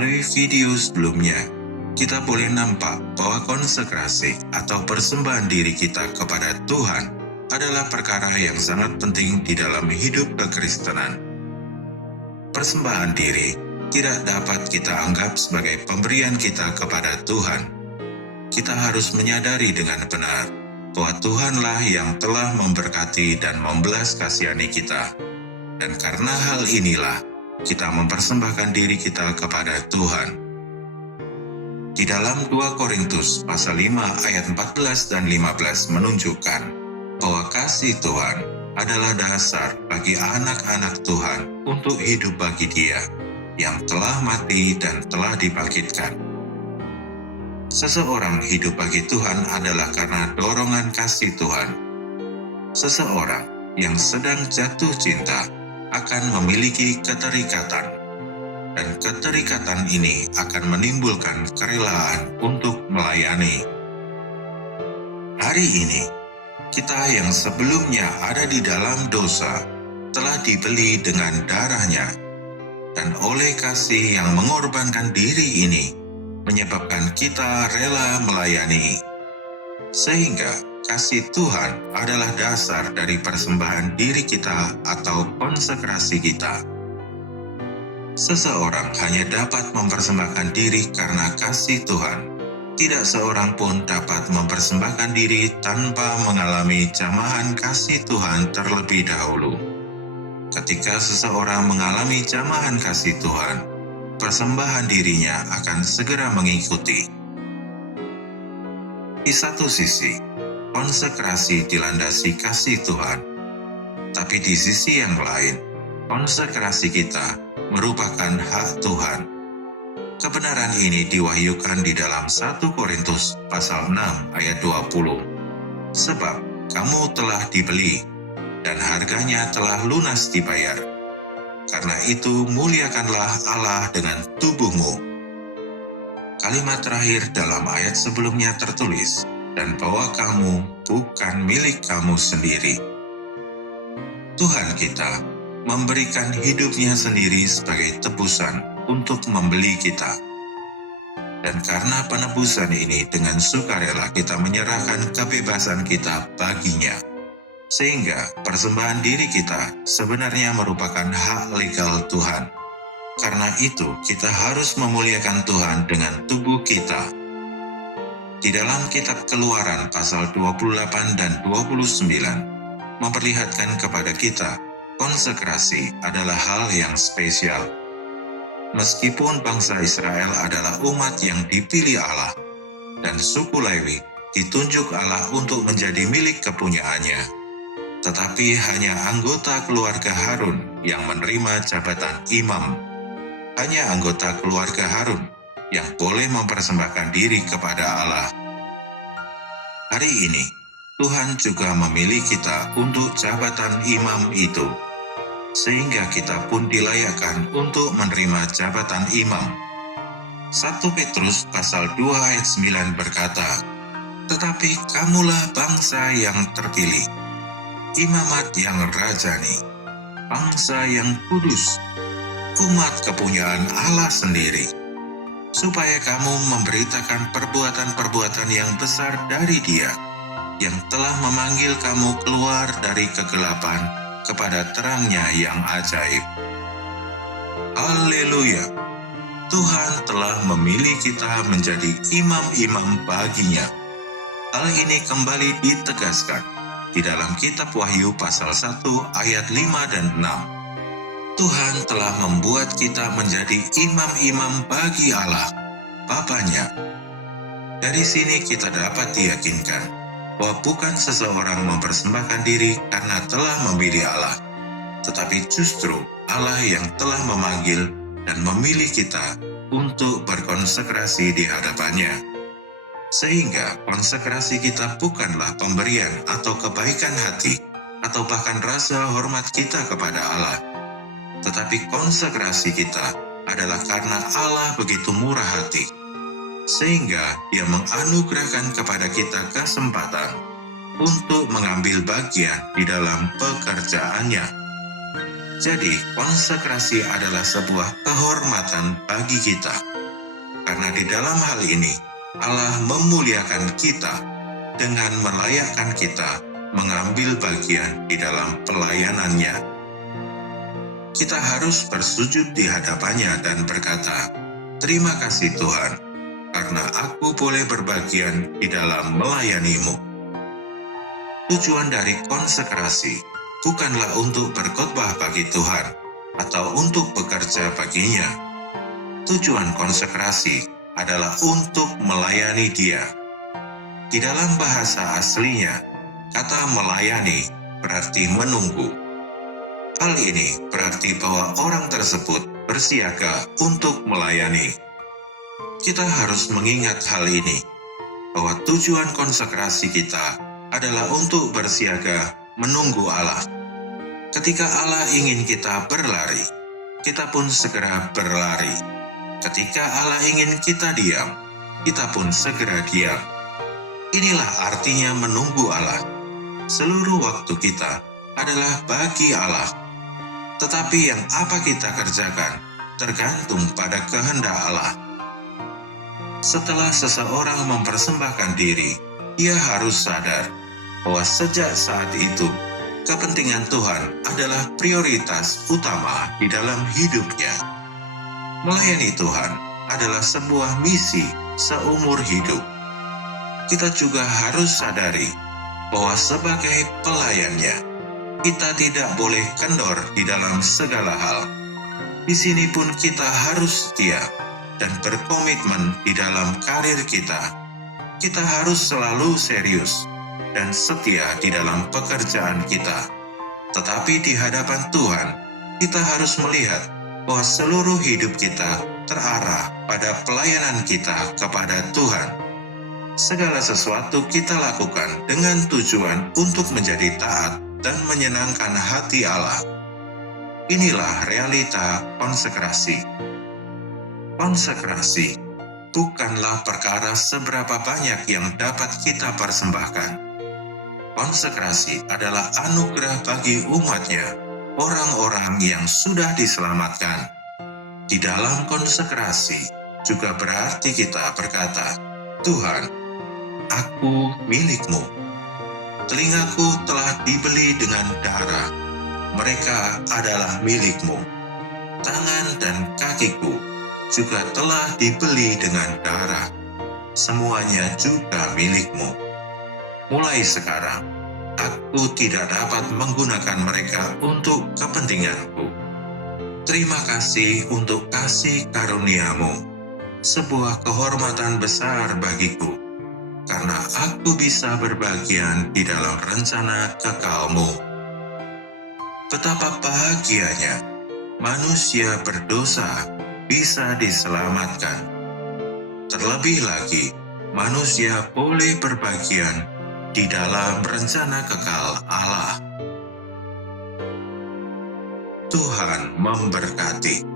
Melalui video sebelumnya, kita boleh nampak bahwa konsekrasi atau persembahan diri kita kepada Tuhan adalah perkara yang sangat penting di dalam hidup kekristenan. Persembahan diri tidak dapat kita anggap sebagai pemberian kita kepada Tuhan. Kita harus menyadari dengan benar bahwa Tuhanlah yang telah memberkati dan membelas kasihani kita. Dan karena hal inilah, kita mempersembahkan diri kita kepada Tuhan. Di dalam 2 Korintus pasal 5 ayat 14 dan 15 menunjukkan bahwa kasih Tuhan adalah dasar bagi anak-anak Tuhan untuk hidup bagi Dia yang telah mati dan telah dibangkitkan. Seseorang hidup bagi Tuhan adalah karena dorongan kasih Tuhan. Seseorang yang sedang jatuh cinta akan memiliki keterikatan. Dan keterikatan ini akan menimbulkan kerelaan untuk melayani. Hari ini, kita yang sebelumnya ada di dalam dosa telah dibeli dengan darahnya. Dan oleh kasih yang mengorbankan diri ini, menyebabkan kita rela melayani. Sehingga kasih Tuhan adalah dasar dari persembahan diri kita atau konsekrasi kita. Seseorang hanya dapat mempersembahkan diri karena kasih Tuhan. Tidak seorang pun dapat mempersembahkan diri tanpa mengalami jamahan kasih Tuhan terlebih dahulu. Ketika seseorang mengalami jamahan kasih Tuhan, persembahan dirinya akan segera mengikuti. Di satu sisi, konsekrasi dilandasi kasih Tuhan. Tapi di sisi yang lain, konsekrasi kita merupakan hak Tuhan. Kebenaran ini diwahyukan di dalam 1 Korintus pasal 6 ayat 20. Sebab kamu telah dibeli, dan harganya telah lunas dibayar. Karena itu muliakanlah Allah dengan tubuhmu. Kalimat terakhir dalam ayat sebelumnya tertulis, dan bahwa kamu bukan milik kamu sendiri. Tuhan kita memberikan hidupnya sendiri sebagai tebusan untuk membeli kita. Dan karena penebusan ini dengan sukarela kita menyerahkan kebebasan kita baginya. Sehingga persembahan diri kita sebenarnya merupakan hak legal Tuhan. Karena itu kita harus memuliakan Tuhan dengan tubuh kita. Di dalam kitab Keluaran pasal 28 dan 29 memperlihatkan kepada kita konsekrasi adalah hal yang spesial. Meskipun bangsa Israel adalah umat yang dipilih Allah, dan suku Lewi ditunjuk Allah untuk menjadi milik kepunyaannya, tetapi hanya anggota keluarga Harun yang menerima jabatan imam. Hanya anggota keluarga Harun yang boleh mempersembahkan diri kepada Allah. Hari ini, Tuhan juga memilih kita untuk jabatan imam itu, sehingga kita pun dilayakkan untuk menerima jabatan imam. 1 Petrus pasal 2 ayat 9 berkata, "Tetapi kamulah bangsa yang terpilih, imamat yang rajani, bangsa yang kudus, umat kepunyaan Allah sendiri, supaya kamu memberitakan perbuatan-perbuatan yang besar dari Dia, yang telah memanggil kamu keluar dari kegelapan kepada terangnya yang ajaib." Haleluya! Tuhan telah memilih kita menjadi imam-imam baginya. Hal ini kembali ditegaskan di dalam kitab Wahyu pasal 1 ayat 5 dan 6. Tuhan telah membuat kita menjadi imam-imam bagi Allah, Bapanya. Dari sini kita dapat diyakinkan bahwa bukan seseorang mempersembahkan diri karena telah memilih Allah, tetapi justru Allah yang telah memanggil dan memilih kita untuk berkonsekrasi di hadapannya. Sehingga konsekrasi kita bukanlah pemberian atau kebaikan hati, atau bahkan rasa hormat kita kepada Allah, tetapi konsekrasi kita adalah karena Allah begitu murah hati, sehingga Dia menganugerahkan kepada kita kesempatan untuk mengambil bagian di dalam pekerjaannya. Jadi, konsekrasi adalah sebuah kehormatan bagi kita. Karena di dalam hal ini, Allah memuliakan kita dengan melayakkan kita mengambil bagian di dalam pelayanannya. Kita harus bersujud di hadapannya dan berkata, "Terima kasih Tuhan, karena aku boleh berbagian di dalam melayani-Mu." Tujuan dari konsekrasi bukanlah untuk berkhotbah bagi Tuhan atau untuk bekerja baginya. Tujuan konsekrasi adalah untuk melayani Dia. Di dalam bahasa aslinya, kata melayani berarti menunggu. Hal ini berarti bahwa orang tersebut bersiaga untuk melayani. Kita harus mengingat hal ini, bahwa tujuan konsekrasi kita adalah untuk bersiaga menunggu Allah. Ketika Allah ingin kita berlari, kita pun segera berlari. Ketika Allah ingin kita diam, kita pun segera diam. Inilah artinya menunggu Allah. Seluruh waktu kita adalah bagi Allah. Tetapi yang apa kita kerjakan tergantung pada kehendak Allah. Setelah seseorang mempersembahkan diri, ia harus sadar bahwa sejak saat itu, kepentingan Tuhan adalah prioritas utama di dalam hidupnya. Melayani Tuhan adalah sebuah misi seumur hidup. Kita juga harus sadari bahwa sebagai pelayannya, kita tidak boleh kendor di dalam segala hal. Di sini pun kita harus setia dan berkomitmen di dalam karir kita. Kita harus selalu serius dan setia di dalam pekerjaan kita. Tetapi di hadapan Tuhan, kita harus melihat bahwa seluruh hidup kita terarah pada pelayanan kita kepada Tuhan. Segala sesuatu kita lakukan dengan tujuan untuk menjadi taat dan menyenangkan hati Allah. Inilah realita konsekrasi. Konsekrasi bukanlah perkara seberapa banyak yang dapat kita persembahkan. Konsekrasi adalah anugerah bagi umatnya, orang-orang yang sudah diselamatkan. Di dalam konsekrasi juga berarti kita berkata, "Tuhan, aku milik-Mu. Telingaku telah dibeli dengan darah. Mereka adalah milik-Mu. Tangan dan kakiku juga telah dibeli dengan darah. Semuanya juga milik-Mu. Mulai sekarang, aku tidak dapat menggunakan mereka untuk kepentinganku. Terima kasih untuk kasih karunia-Mu. Sebuah kehormatan besar bagiku, karena aku bisa berbagian di dalam rencana kekal-Mu." Betapa bahagianya manusia berdosa bisa diselamatkan. Terlebih lagi, manusia boleh berbagian di dalam rencana kekal Allah. Tuhan memberkati.